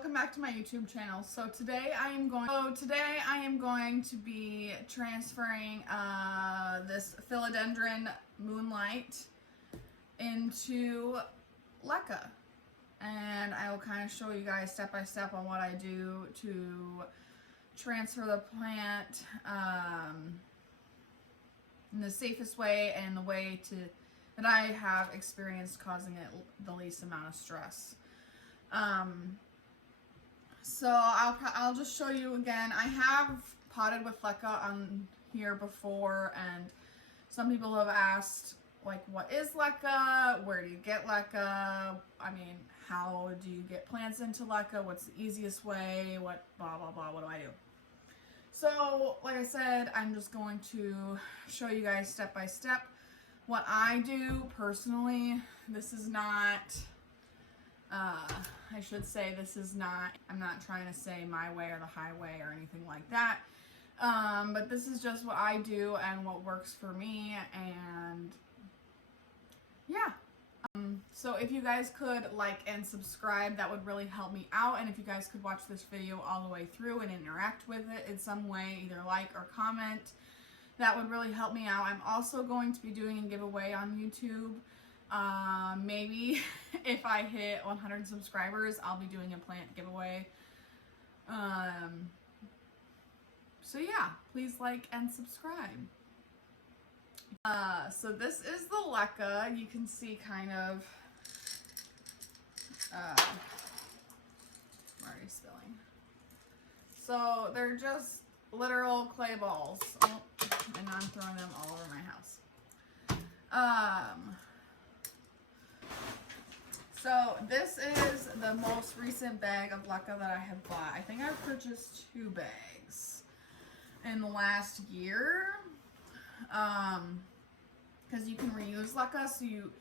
welcome back to my YouTube channel. So today I am going to be transferring this Philodendron Moonlight into leca, and I will kind of show you guys step by step on what I do to transfer the plant in the safest way and the way that I have experienced causing it the least amount of stress. So I'll just show you again. I have potted with leca on here before, and some people have asked, like, what is leca? Where do you get leca? I mean, how do you get plants into leca? What's the easiest way? What blah blah blah, what do I do? So like I said, I'm just going to show you guys step by step what I do personally. This is not I should say this is not, I'm not trying to say my way or the highway or anything like that. But this is just what I do and what works for me, and yeah. So if you guys could like and subscribe, that would really help me out. And if you guys could watch this video all the way through and interact with it in some way, either like or comment, that would really help me out. I'm also going to be doing a giveaway on YouTube. Maybe if I hit 100 subscribers, I'll be doing a plant giveaway. So yeah, please like and subscribe. So this is the leca. You can see kind of, I'm already spilling. So they're just literal clay balls. Oh, and I'm throwing them all over my house. So this is the most recent bag of leca that I have bought. I think I've purchased 2 bags in the last year. Because you can reuse leca, so you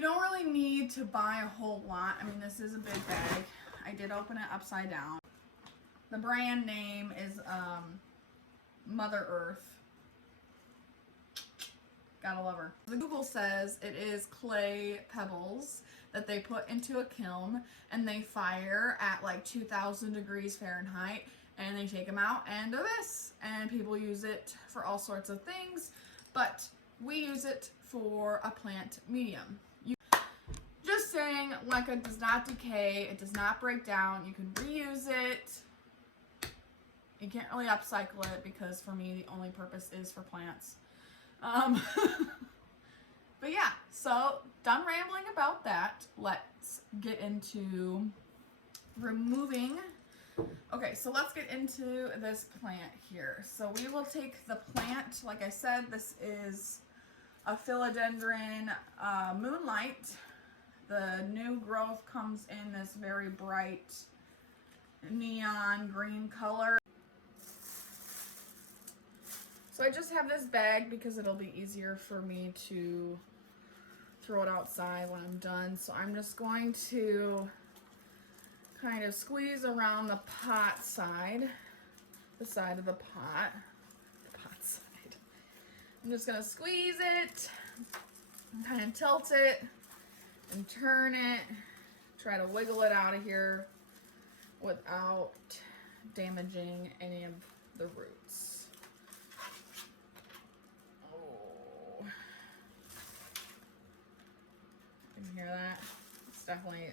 don't really need to buy a whole lot. I mean, this is a big bag. I did open it upside down. The brand name is Mother Earth. Gotta love her. The Google says it is clay pebbles that they put into a kiln and they fire at like 2,000 degrees Fahrenheit, and they take them out and do this. And people use it for all sorts of things, but we use it for a plant medium. Just saying, leca does not decay, it does not break down, you can reuse it. You can't really upcycle it because for me the only purpose is for plants. But yeah, so done rambling about that. Let's get into removing. Okay, so let's get into this plant here. So we will take the plant, like I said, this is a Philodendron Moonlight. The new growth comes in this very bright neon green color. So I just have this bag because it'll be easier for me to throw it outside when I'm done. So I'm just going to kind of squeeze around the pot side, the side of the pot side. I'm just gonna squeeze it, and kind of tilt it, and turn it, try to wiggle it out of here without damaging any of the roots. You can hear that? It's definitely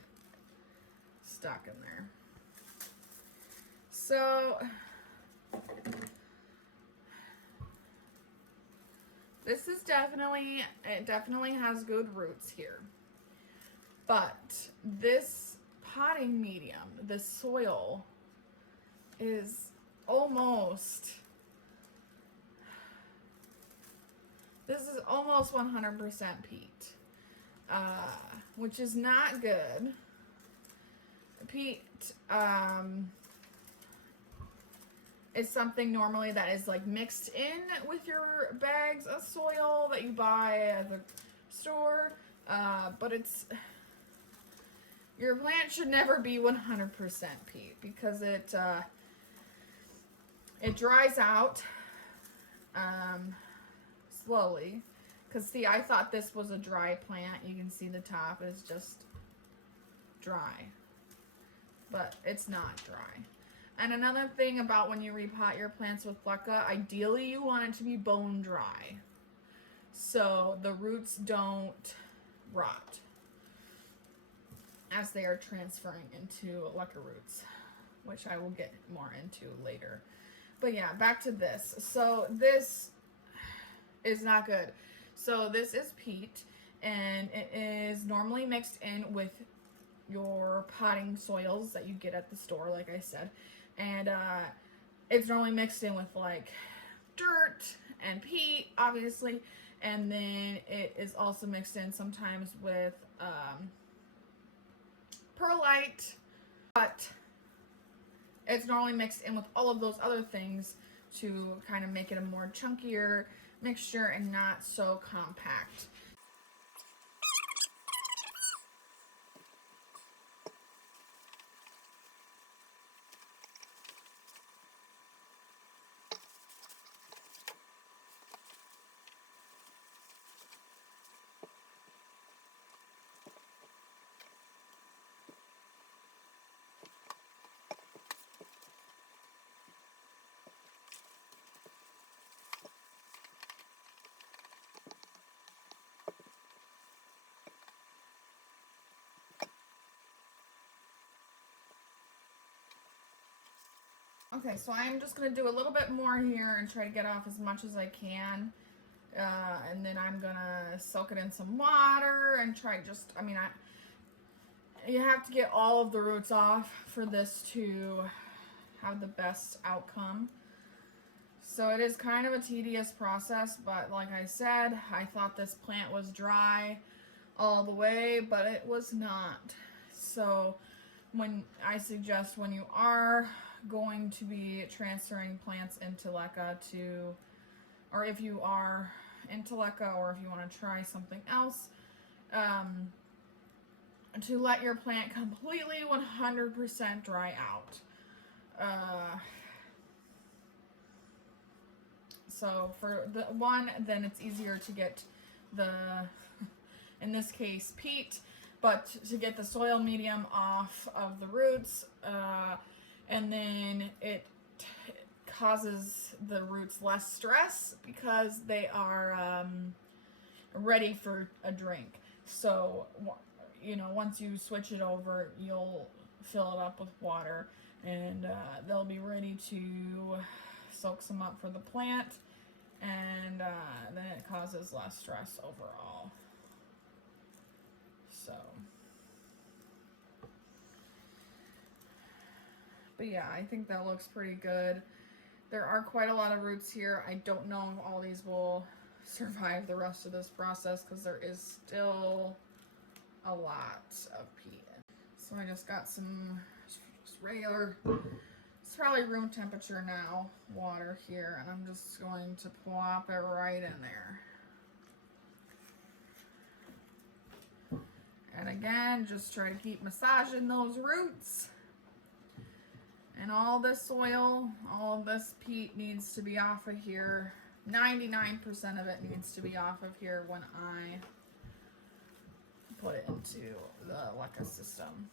stuck in there. So this is definitely, it definitely has good roots here. But this potting medium, this soil is almost, this is almost 100% peat. Which is not good. Peat is something normally that is like mixed in with your bags of soil that you buy at the store, but your plant should never be 100% peat because it dries out slowly. Because see, I thought this was a dry plant. You can see the top is just dry. but it's not dry. And another thing about when you repot your plants with leca, ideally you want it to be bone dry, so the roots don't rot as they are transferring into leca roots, which I will get more into later. But yeah, back to this. So this is not good. So this is peat, and it is normally mixed in with your potting soils that you get at the store, like I said. And it's normally mixed in with like dirt and peat, obviously. And then it is also mixed in sometimes with perlite, but it's normally mixed in with all of those other things to kind of make it a more chunkier mixture and not so compact. Okay, so I'm just going to do a little bit more here and try to get off as much as I can. And then I'm going to soak it in some water and try just, you have to get all of the roots off for this to have the best outcome. So it is kind of a tedious process, but like I said, I thought this plant was dry all the way, but it was not. So when I suggest when you are going to be transferring plants into leca or if you are into leca or if you want to try something else, to let your plant completely 100% dry out. So for the one, then it's easier to get in this case, peat, but to get the soil medium off of the roots, and then it causes the roots less stress because they are ready for a drink. So, once you switch it over, you'll fill it up with water, and they'll be ready to soak some up for the plant, and then it causes less stress overall. So, but yeah, I think that looks pretty good. There are quite a lot of roots here. I don't know if all these will survive the rest of this process because there is still a lot of peat. So I just got some just regular, it's probably room temperature now, water here, and I'm just going to plop it right in there. And again, just try to keep massaging those roots. And all this soil, all of this peat needs to be off of here. 99% of it needs to be off of here when I put it into the leca system.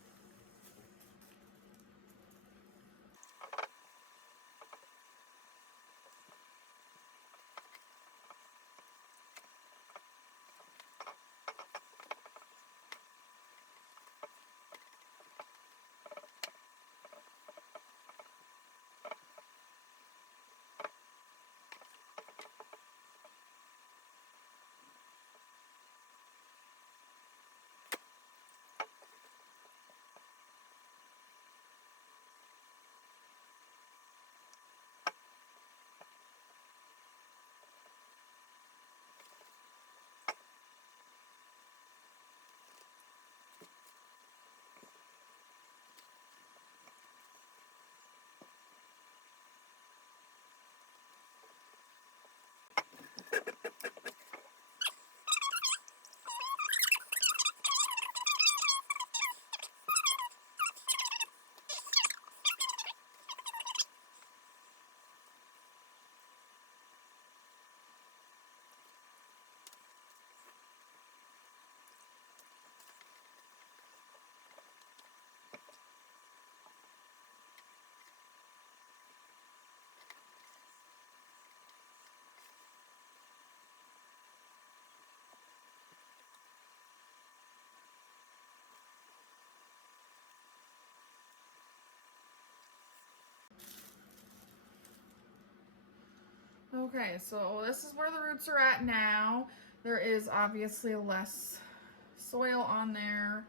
Okay, so this is where the roots are at now. There is obviously less soil on there,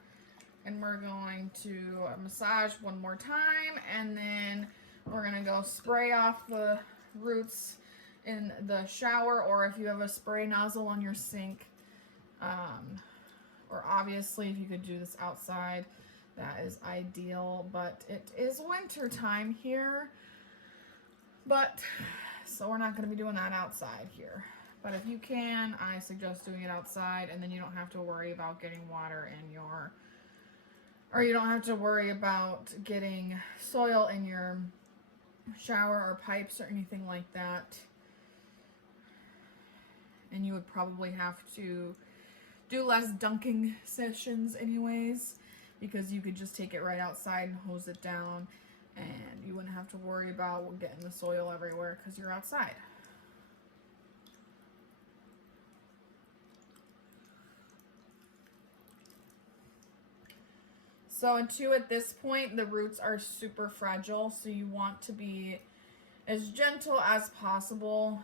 and we're going to massage one more time, and then we're gonna go spray off the roots in the shower, or if you have a spray nozzle on your sink, or obviously if you could do this outside, that is ideal. But it is winter time here, but so we're not going to be doing that outside here. But if you can, I suggest doing it outside, and then you don't have to worry about getting water in your, or you don't have to worry about getting soil in your shower or pipes or anything like that. And you would probably have to do less dunking sessions anyways, because you could just take it right outside and hose it down, and you wouldn't have to worry about getting the soil everywhere because you're outside. So too, at this point, the roots are super fragile, so you want to be as gentle as possible.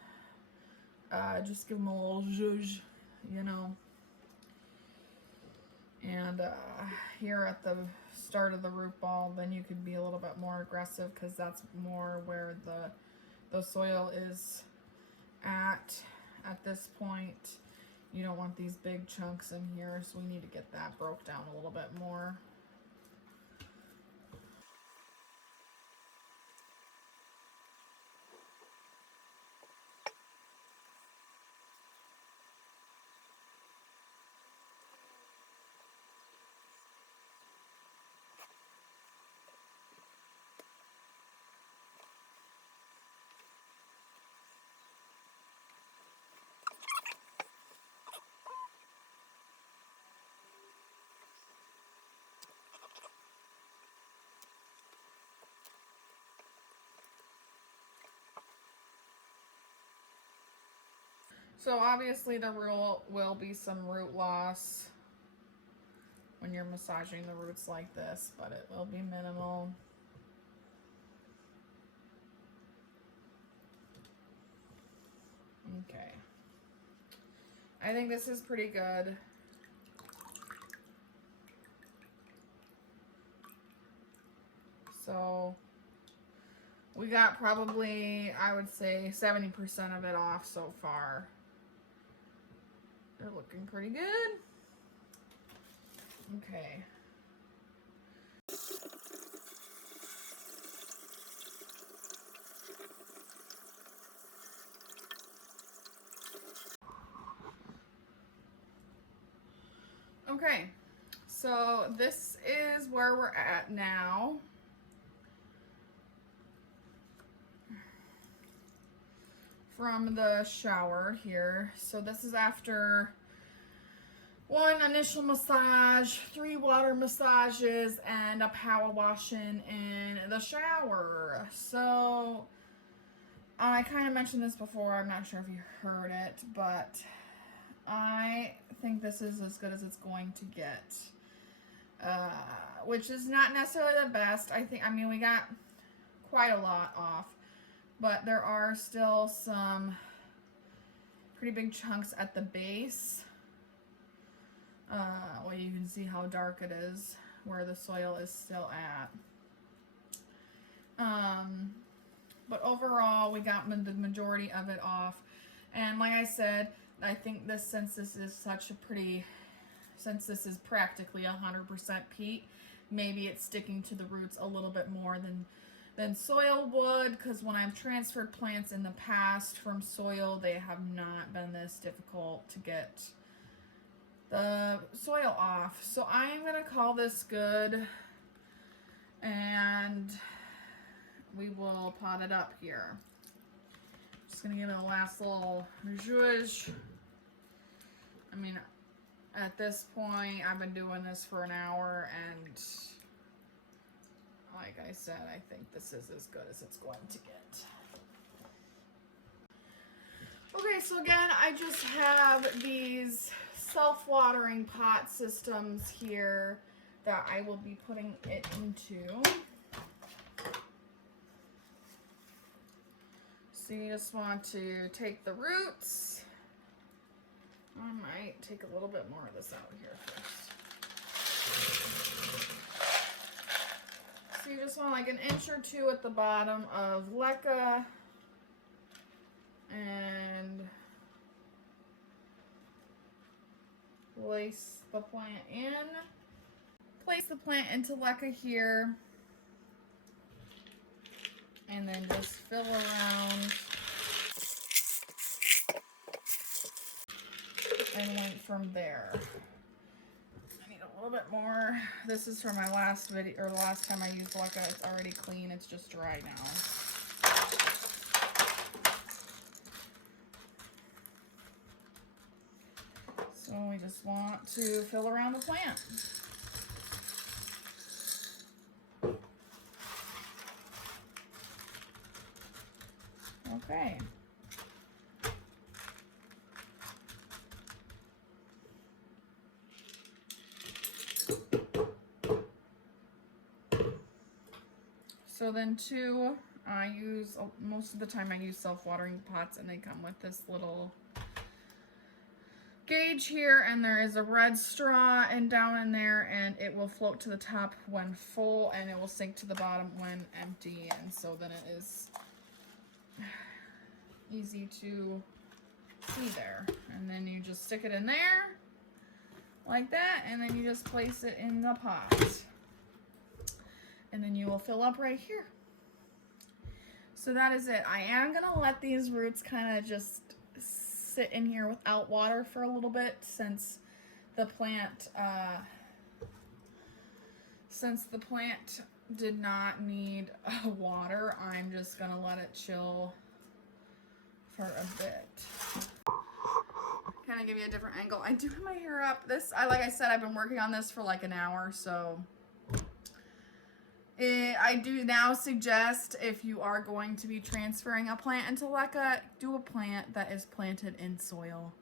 Just give them a little zhuzh, you know. And here at the start of the root ball, then you could be a little bit more aggressive, because that's more where the soil is at this point. You don't want these big chunks in here, so we need to get that broke down a little bit more. So obviously there will be some root loss when you're massaging the roots like this, but it will be minimal. Okay. I think this is pretty good. So we got probably, I would say, 70% of it off so far. They're looking pretty good. Okay. Okay, so this is where we're at now. From the shower here. So this is after one initial massage, 3 water massages, and a power washing in the shower. So I kind of mentioned this before, I'm not sure if you heard it, but I think this is as good as it's going to get, which is not necessarily the best. I mean, we got quite a lot off, but there are still some pretty big chunks at the base. Well, you can see how dark it is where the soil is still at. But overall, we got the majority of it off. And like I said, I think this, since this is practically 100% peat, maybe it's sticking to the roots a little bit more than soil would, because when I've transferred plants in the past from soil, they have not been this difficult to get the soil off. So I'm going to call this good, and we will pot it up here. Just going to give it a last little zhuzh. I mean, at this point, I've been doing this for an hour, and like I said, I think this is as good as it's going to get. Okay, so again, I just have these self-watering pot systems here that I will be putting it into. So you just want to take the roots. I might take a little bit more of this out here first. So you just want like an inch or two at the bottom of leca and place the plant in. Place the plant into leca here and then just fill around and went from there. I need a little bit more. This is from my last video, or last time I used leca. It's already clean, it's just dry now. So we just want to fill around the plant. Okay. So then too, I use, most of the time I use self-watering pots, and they come with this little gauge here, and there is a red straw and down in there, and it will float to the top when full and it will sink to the bottom when empty, and so then it is easy to see there. And then you just stick it in there like that, and then you just place it in the pot, and then you will fill up right here. So that is it. I am gonna let these roots kind of just sit in here without water for a little bit, since the plant did not need water. I'm just gonna let it chill for a bit. Kind of give you a different angle. I do have my hair up. This, like I said, I've been working on this for like an hour, so I do now suggest, if you are going to be transferring a plant into leca, do a plant that is planted in soil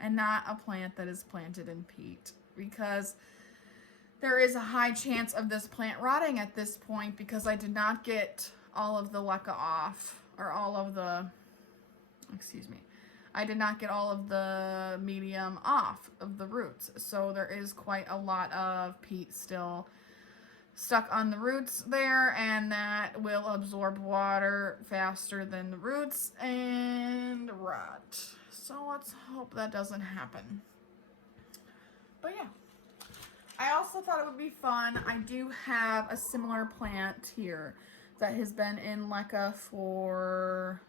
and not a plant that is planted in peat, because there is a high chance of this plant rotting at this point, because I did not get all of the leca off, or all of the, excuse me, I did not get all of the medium off of the roots. So there is quite a lot of peat still stuck on the roots there, and that will absorb water faster than the roots and rot. So let's hope that doesn't happen. But yeah, I also thought it would be fun. I do have a similar plant here that has been in leca for,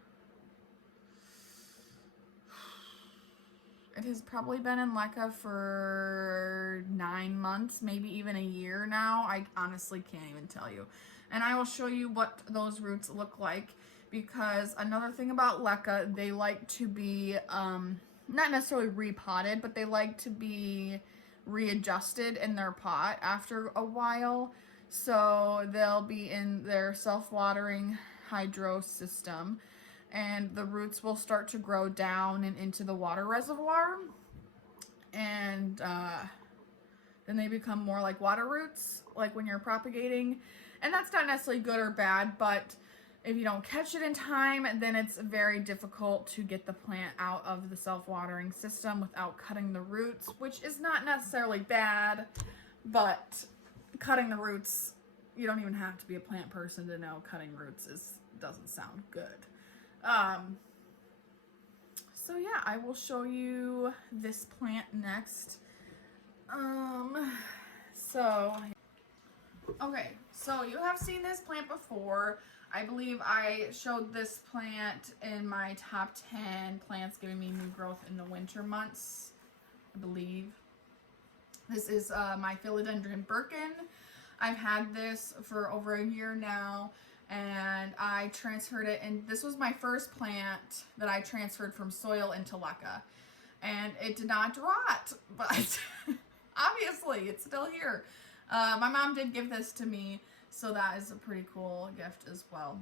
it has probably been in leca for 9 months, maybe even a year now. I honestly can't even tell you. And I will show you what those roots look like, because another thing about leca, they like to be, not necessarily repotted, but they like to be readjusted in their pot after a while. So they'll be in their self-watering hydro system, and the roots will start to grow down and into the water reservoir, and then they become more like water roots, like when you're propagating. And that's not necessarily good or bad, but if you don't catch it in time, then it's very difficult to get the plant out of the self-watering system without cutting the roots, which is not necessarily bad, but cutting the roots, you don't even have to be a plant person to know cutting roots doesn't sound good. So yeah, I will show you this plant next. Okay, so you have seen this plant before. I believe I showed this plant in my top 10 plants giving me new growth in the winter months, I believe. This is my Philodendron birkin. I've had this for over a year now, and I transferred it, and this was my first plant that I transferred from soil into leca, and it did not rot, but obviously it's still here. My mom did give this to me, so that is a pretty cool gift as well.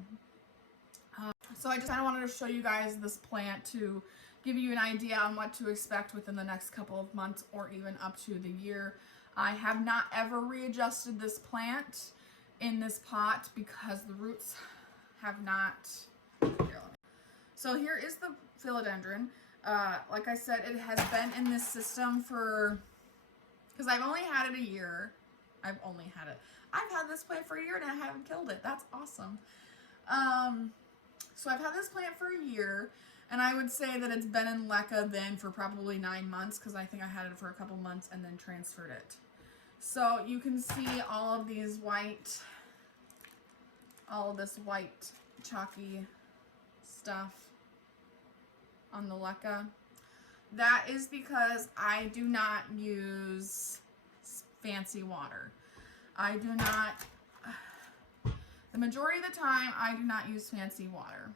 So I just kind of wanted to show you guys this plant to give you an idea on what to expect within the next couple of months, or even up to the year. I have not ever readjusted this plant in this pot because the roots have not, here, So here is the philodendron. Like I said, it has been in this system for, because I've only had it a year. I've had this plant for a year and I haven't killed it. That's awesome. So I've had this plant for a year, and I would say that it's been in leca then for probably 9 months, because I think I had it for a couple months and then transferred it. So you can see all of this white chalky stuff on the leca. That is because I do not use fancy water. The majority of the time, I do not use fancy water.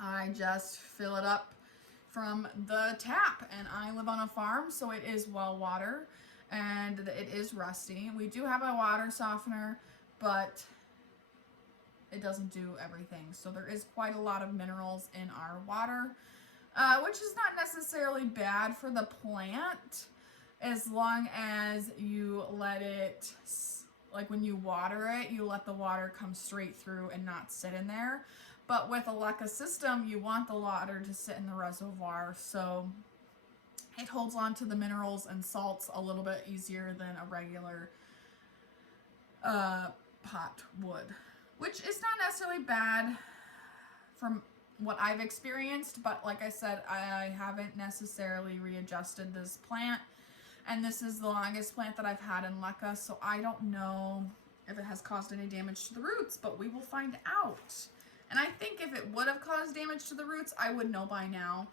I just fill it up from the tap, and I live on a farm, so it is well water, and it is rusty. We do have a water softener, but it doesn't do everything. So there is quite a lot of minerals in our water, which is not necessarily bad for the plant, as long as you let it, like when you water it, you let the water come straight through and not sit in there. But with a leca system, you want the water to sit in the reservoir, so it holds on to the minerals and salts a little bit easier than a regular pot would, which is not necessarily bad from what I've experienced, but like I said, I haven't necessarily readjusted this plant, and this is the longest plant that I've had in leca, so I don't know if it has caused any damage to the roots, but we will find out. And I think if it would have caused damage to the roots, I would know by now.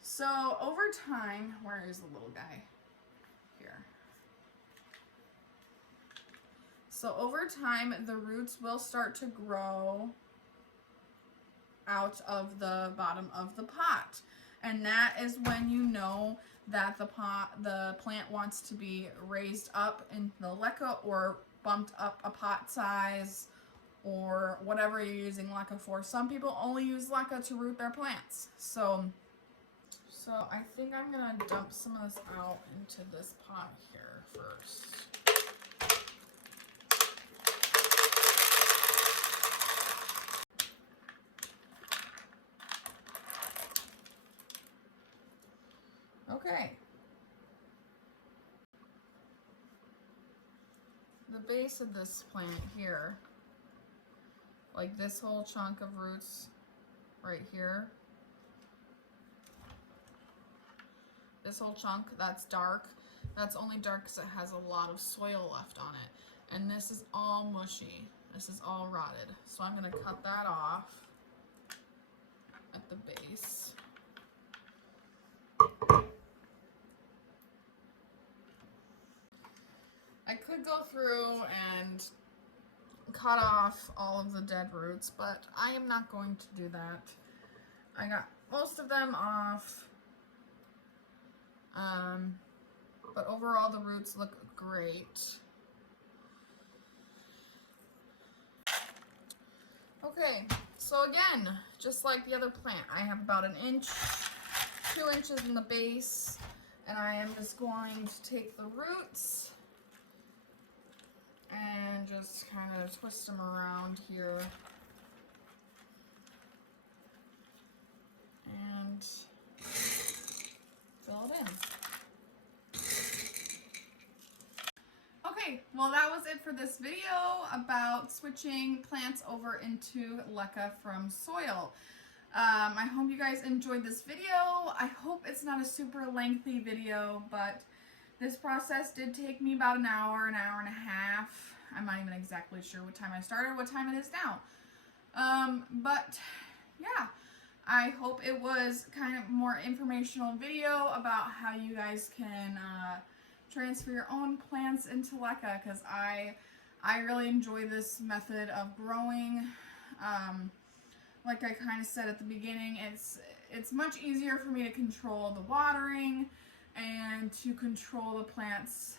So over time, where is the little guy? Here. So over time, the roots will start to grow out of the bottom of the pot. And that is when you know that the plant wants to be raised up in the leca or bumped up a pot size or whatever you're using leca for. Some people only use leca to root their plants. So I think I'm gonna dump some of this out into this pot here first. Okay. The base of this plant here, like this whole chunk of roots right here, this whole chunk that's dark, that's only dark because it has a lot of soil left on it. And this is all mushy. This is all rotted. So I'm going to cut that off at the base. I could go through and cut off all of the dead roots, but I am not going to do that. I got most of them off. But overall the roots look great. Okay, so again, just like the other plant, I have about 1 inch, 2 inches in the base, and I am just going to take the roots and just kind of twist them around here and fill it in. Okay, well that was it for this video about switching plants over into leca from soil. I hope you guys enjoyed this video. I hope it's not a super lengthy video, but this process did take me about an hour and a half. I'm not even exactly sure what time I started, what time it is now. But yeah, I hope it was kind of more informational video about how you guys can transfer your own plants into leca, because I really enjoy this method of growing. Like I kind of said at the beginning, it's much easier for me to control the watering and to control the plants'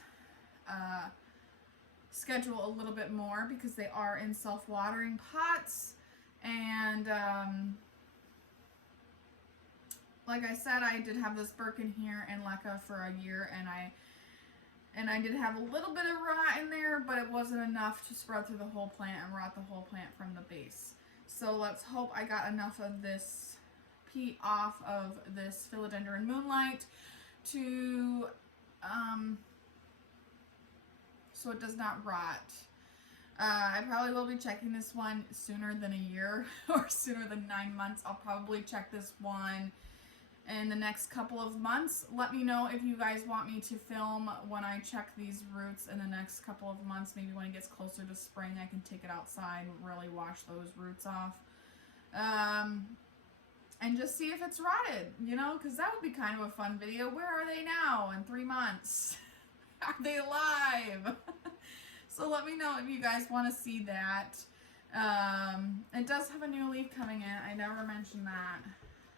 schedule a little bit more, because they are in self-watering pots. And like I said, I did have this birkin here in leca for a year, and I did have a little bit of rot in there, but it wasn't enough to spread through the whole plant and rot the whole plant from the base. So let's hope I got enough of this peat off of this Philodendron Moonlight to, so it does not rot. I probably will be checking this one sooner than a year or sooner than 9 months. I'll probably check this one in the next couple of months. Let me know if you guys want me to film when I check these roots in the next couple of months. Maybe when it gets closer to spring, I can take it outside and really wash those roots off. And just see if it's rotted, you know, because that would be kind of a fun video. Where are they now in 3 months? Are they alive? So let me know if you guys want to see that. It does have a new leaf coming in. I never mentioned that.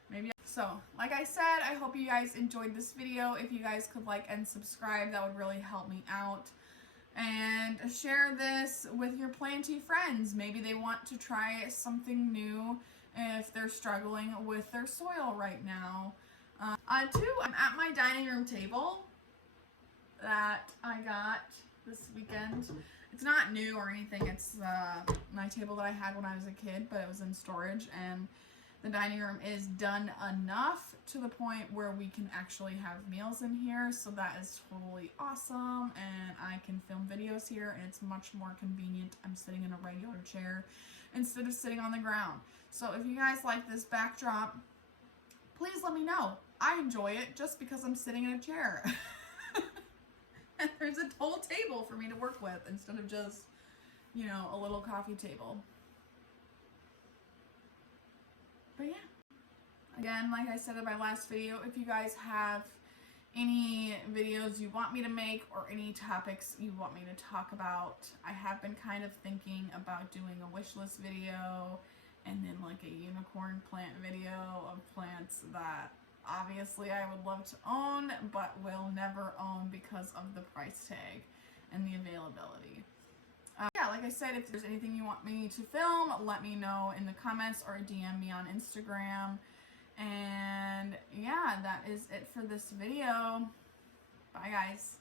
Maybe. So, like I said, I hope you guys enjoyed this video. If you guys could like and subscribe, that would really help me out. And share this with your planty friends. Maybe they want to try something new if they're struggling with their soil right now. Too, I'm at my dining room table that I got this weekend. It's not new or anything. It's my table that I had when I was a kid, but it was in storage, and the dining room is done enough to the point where we can actually have meals in here, so that is totally awesome, and I can film videos here, and it's much more convenient. I'm sitting in a regular chair instead of sitting on the ground. So if you guys like this backdrop, please let me know. I enjoy it just because I'm sitting in a chair. And there's a whole table for me to work with instead of just, you know, a little coffee table. But yeah. Again, like I said in my last video, if you guys have any videos you want me to make or any topics you want me to talk about, I have been kind of thinking about doing a wish list video and then like a unicorn plant video of plants that obviously I would love to own but will never own because of the price tag and the availability. Yeah, like I said, if there's anything you want me to film, let me know in the comments or DM me on Instagram. And yeah, that is it for this video. Bye guys.